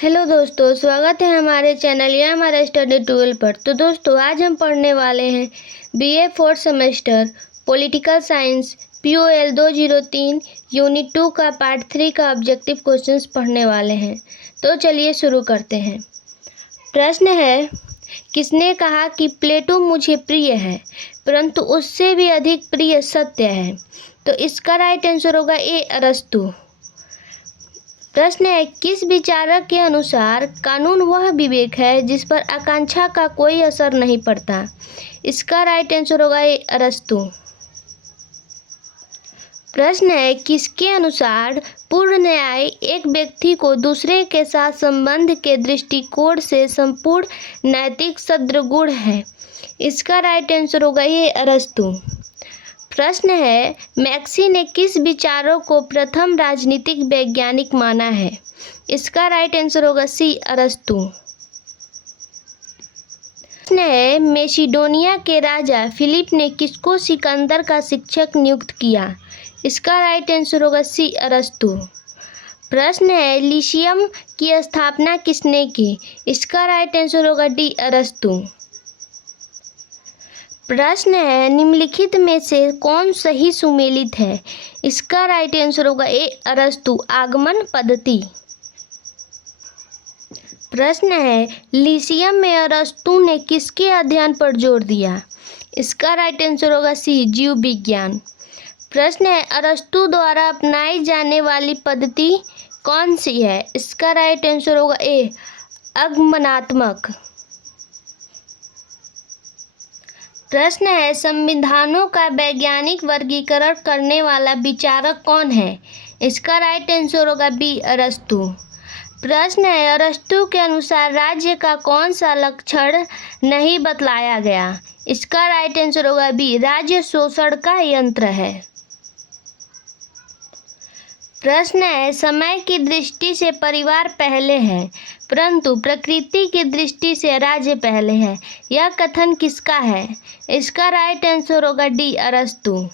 Hello दोस्तों, स्वागत है हमारे चैनल या हमारे स्टडी टूल पर। तो दोस्तों, आज हम पढ़ने वाले हैं BA fourth semester political science POL 203 unit 2 का पार्ट 3 का ऑब्जेक्टिव क्वेश्चंस पढ़ने वाले हैं। तो चलिए शुरू करते हैं। प्रश्न है, किसने कहा कि प्लेटो मुझे प्रिय है परंतु उससे भी अधिक प्रिय सत्य है? तो इसका राइट आंसर होगा ए, अरस्तु। प्रश्न है, किस विचारक के अनुसार कानून वह विवेक है जिस पर आकांक्षा का कोई असर नहीं पड़ता? इसका राइट आंसर होगा ए, अरस्तु। प्रश्न है, किसके अनुसार पूर्ण न्याय एक व्यक्ति को दूसरे के साथ संबंध के दृष्टिकोण से संपूर्ण नैतिक सद्गुण है? इसका राइट आंसर होगा ये, अरस्तु। प्रश्न है, मैक्सी ने किस विचारों को प्रथम राजनीतिक वैज्ञानिक माना है? इसका राइट आंसर होगा सी, अरस्तु। प्रश्न है, मेसिडोनिया के राजा फिलिप ने किसको सिकंदर का शिक्षक नियुक्त किया? इसका राइट आंसर होगा सी, अरस्तु। प्रश्न है, लिशियम की स्थापना किसने की? इसका राइट आंसर होगा डी, अरस्तु। प्रश्न है, निम्नलिखित में से कौन सही सुमेलित है? इसका राइट आंसर होगा ए, अरस्तु, आगमन पद्धति। प्रश्न है, लिशियम में अरस्तु ने किसके अध्ययन पर जोर दिया? इसका राइट आंसर होगा सी, जीव विज्ञान। प्रश्न है, अरस्तु द्वारा अपनाई जाने वाली पद्धति कौन सी है? इसका राइट आंसर होगा ए, आगमनात्मक। प्रश्न है, संविधानों का वैज्ञानिक वर्गीकरण करने वाला विचारक कौन है? इसका राइट आंसर होगा बी, अरस्तु। प्रश्न है, अरस्तु के अनुसार राज्य का कौन सा लक्षण नहीं बतलाया गया? इसका राइट आंसर होगा बी, राज्य शोषण का यंत्र है। प्रश्न है, समय की दृष्टि से परिवार पहले है परंतु प्रकृति की दृष्टि से राज्य पहले है। यह कथन किसका है? इसका राइट आंसर होगा डी, अरस्तु।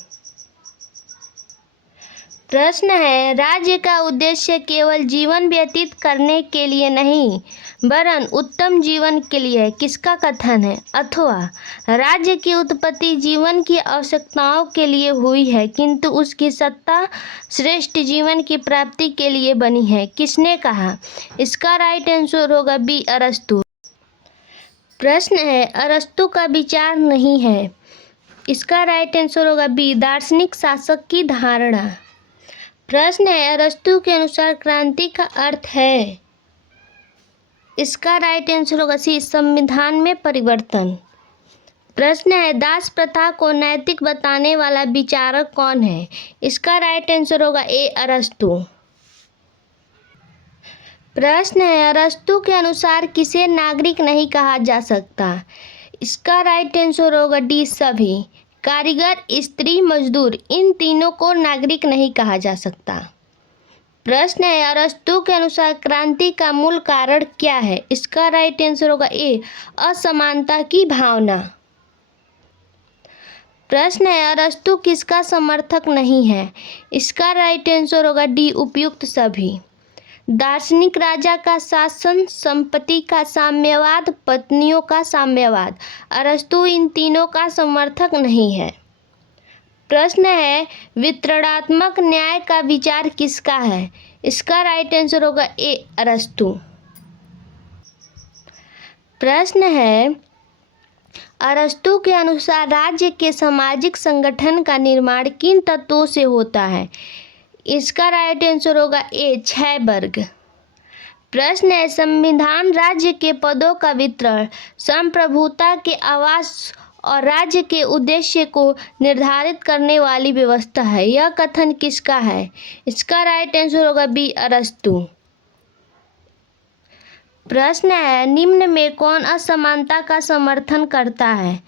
प्रश्न है, राज्य का उद्देश्य केवल जीवन व्यतीत करने के लिए नहीं वरन उत्तम जीवन के लिए है। किसका कथन है? अथवा राज्य की उत्पत्ति जीवन की आवश्यकताओं के लिए हुई है किंतु उसकी सत्ता श्रेष्ठ जीवन की प्राप्ति के लिए बनी है। किसने कहा? इसका राइट आंसर होगा बी, अरस्तु। प्रश्न है, अरस्तु का विचार नहीं है। इसका राइट आंसर होगा बी, दार्शनिक शासक की धारणा। प्रश्न है, अरस्तु के अनुसार क्रांति का अर्थ है? इसका राइट आंसर होगा सी, संविधान में परिवर्तन। प्रश्न है, दास प्रथा को नैतिक बताने वाला विचारक कौन है? इसका राइट आंसर होगा ए, अरस्तु। प्रश्न है, अरस्तु के अनुसार किसे नागरिक नहीं कहा जा सकता? इसका राइट आंसर होगा डी, सभी। कारीगर, स्त्री, मजदूर, इन तीनों को नागरिक नहीं कहा जा सकता। प्रश्न है, अरस्तु के अनुसार क्रांति का मूल कारण क्या है? इसका राइट आंसर होगा ए, असमानता की भावना। प्रश्न है, अरस्तु किसका समर्थक नहीं है? इसका राइट आंसर होगा डी, उपयुक्त सभी। दार्शनिक राजा का शासन, संपत्ति का साम्यवाद, पत्नियों का साम्यवाद, अरस्तु इन तीनों का समर्थक नहीं है। प्रश्न है, वितरणात्मक न्याय का विचार किसका है? इसका राइट आंसर होगा ए, अरस्तु। प्रश्न है, अरस्तु के अनुसार राज्य के सामाजिक संगठन का निर्माण किन तत्वों से होता है? इसका राइट आंसर होगा ए, 6 वर्ग। प्रश्न है, संविधान राज्य के पदों का वितरण, संप्रभुता के आवास और राज्य के उद्देश्य को निर्धारित करने वाली व्यवस्था है। यह कथन किसका है? इसका राइट आंसर होगा बी, अरस्तु। प्रश्न है, निम्न में कौन असमानता का समर्थन करता है?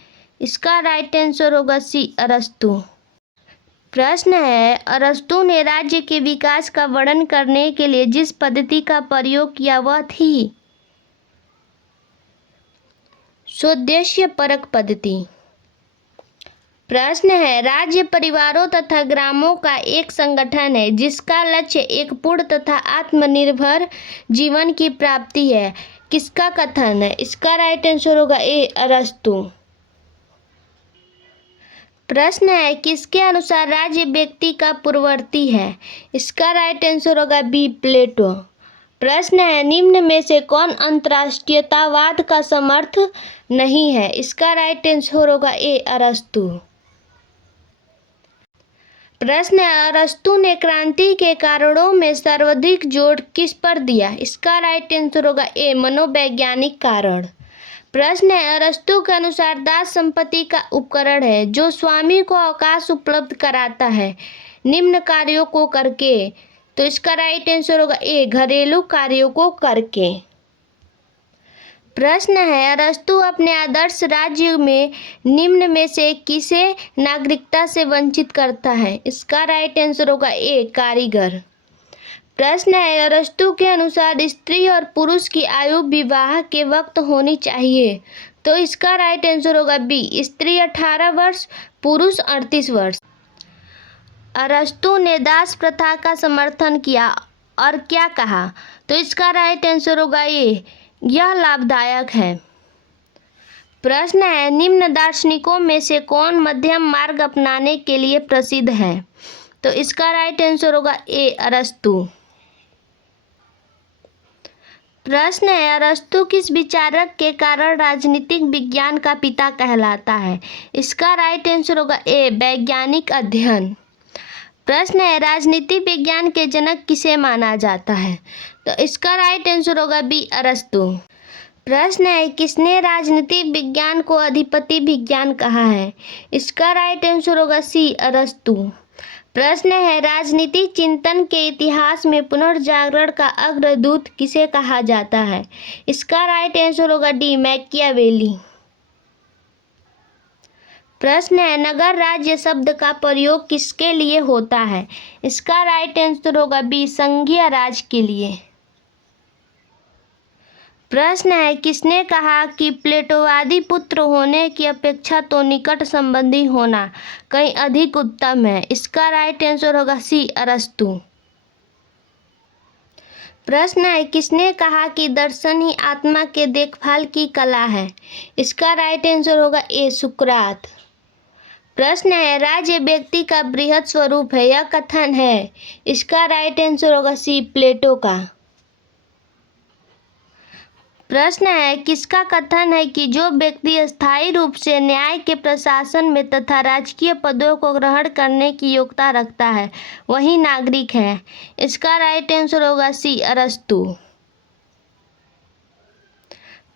इसका राइट आंसर होगा सी, अरस्तु। प्रश्न है, अरस्तु ने राज्य के विकास का वर्णन करने के लिए जिस पद्धति का प्रयोग किया वह थी स्वोद्देश्य परक पद्धति। प्रश्न है, राज्य परिवारों तथा ग्रामों का एक संगठन है जिसका लक्ष्य एक पूर्ण तथा आत्मनिर्भर जीवन की प्राप्ति है। किसका कथन है? इसका राइट आंसर होगा ए, अरस्तु। प्रश्न है, किसके अनुसार राज्य व्यक्ति का पूर्ववर्ती है? इसका राइट आंसर होगा बी, प्लेटो। प्रश्न है, निम्न में से कौन अंतर्राष्ट्रीयतावाद का समर्थक नहीं है? इसका राइट आंसर होगा ए, अरस्तु। प्रश्न है, अरस्तु ने क्रांति के कारणों में सर्वाधिक जोर किस पर दिया? इसका राइट आंसर होगा ए, मनोवैज्ञानिक कारण। प्रश्न है, अरस्तु के अनुसार दास संपत्ति का उपकरण है जो स्वामी को अवकाश उपलब्ध कराता है निम्न कार्यों को करके। तो इसका राइट आंसर होगा ए, घरेलू कार्यों को करके। प्रश्न है, अरस्तु अपने आदर्श राज्य में निम्न में से किसे नागरिकता से वंचित करता है? इसका राइट आंसर होगा ए, कारीगर। प्रश्न है, अरस्तु के अनुसार स्त्री और पुरुष की आयु विवाह के वक्त होनी चाहिए। तो इसका राइट आंसर होगा बी, स्त्री 18 वर्ष, पुरुष 38 वर्ष। अरस्तु ने दास प्रथा का समर्थन किया और क्या कहा? तो इसका राइट आंसर होगा ए, यह लाभदायक है। प्रश्न है, निम्न दार्शनिकों में से कौन मध्यम मार्ग अपनाने के लिए प्रसिद्ध है? तो इसका राइट आंसर होगा ए, अरस्तु। प्रश्न है, अरस्तु किस विचारक के कारण राजनीतिक विज्ञान का पिता कहलाता है? इसका राइट आंसर होगा ए, वैज्ञानिक अध्ययन। प्रश्न है, राजनीति विज्ञान के जनक किसे माना जाता है? तो इसका राइट आंसर होगा बी, अरस्तु। प्रश्न है, किसने राजनीति विज्ञान को अधिपति विज्ञान कहा है? इसका राइट आंसर होगा सी, अरस्तु। प्रश्न है, राजनीतिक चिंतन के इतिहास में पुनर्जागरण का अग्रदूत किसे कहा जाता है? इसका राइट आंसर होगा डी, मैकियावेली। प्रश्न है, नगर राज्य शब्द का प्रयोग किसके लिए होता है? इसका राइट आंसर होगा बी, संघीय राज के लिए। प्रश्न है, किसने कहा कि प्लेटोवादी पुत्र होने की अपेक्षा तो निकट संबंधी होना कहीं अधिक उत्तम है? इसका राइट आंसर होगा सी, अरस्तु। प्रश्न है, किसने कहा कि दर्शन ही आत्मा के देखभाल की कला है? इसका राइट आंसर होगा ए, सुकरात। प्रश्न है, राज्य व्यक्ति का बृहद स्वरूप है, यह कथन है? इसका राइट आंसर होगा सी, प्लेटो का। प्रश्न है, किसका कथन है कि जो व्यक्ति स्थायी रूप से न्याय के प्रशासन में तथा राजकीय पदों को ग्रहण करने की योग्यता रखता है वही नागरिक है? इसका राइट आंसर होगा सी, अरस्तु।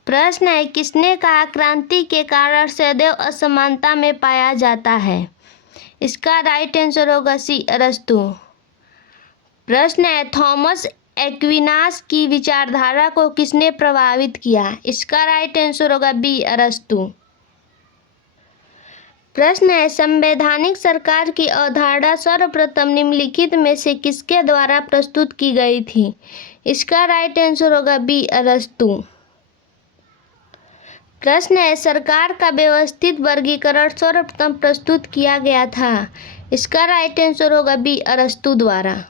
प्रश्न है, किसने कहा क्रांति के कारण सदैव असमानता में पाया जाता है? इसका राइट आंसर होगा सी, अरस्तु। प्रश्न है, थॉमस एक्विनास की विचारधारा को किसने प्रभावित किया? इसका राइट आंसर होगा बी, अरस्तु। प्रश्न है, संवैधानिक सरकार की अवधारणा सर्वप्रथम निम्नलिखित में से किसके द्वारा प्रस्तुत की गई थी? इसका राइट आंसर होगा बी, अरस्तु। प्रश्न है, सरकार का व्यवस्थित वर्गीकरण सर्वप्रथम प्रस्तुत किया गया था? इसका राइट आंसर होगा बी, अरस्तु द्वारा।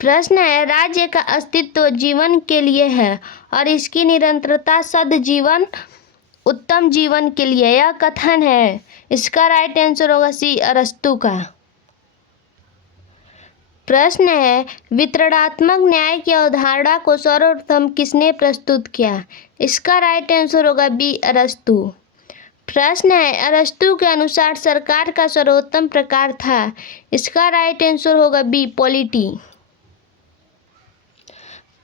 प्रश्न है, राज्य का अस्तित्व जीवन के लिए है और इसकी निरंतरता सद्जीवन उत्तम जीवन के लिए, यह कथन है? इसका राइट आंसर होगा सी, अरस्तु का। प्रश्न है, वितरणात्मक न्याय की अवधारणा को सर्वप्रथम किसने प्रस्तुत किया? इसका राइट आंसर होगा बी, अरस्तु। प्रश्न है, अरस्तु के अनुसार सरकार का सर्वोत्तम प्रकार था? इसका राइट आंसर होगा बी, पॉलिटी।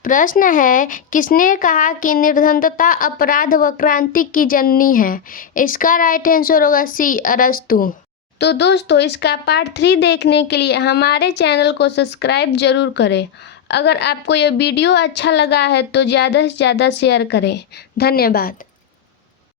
प्रश्न है, किसने कहा कि निर्धनता अपराध व क्रांति की जननी है? इसका राइट आंसर होगा सी, अरस्तु। तो दोस्तों, इसका पार्ट 3 देखने के लिए हमारे चैनल को सब्सक्राइब जरूर करें। अगर आपको यह वीडियो अच्छा लगा है तो ज़्यादा से ज़्यादा शेयर करें। धन्यवाद।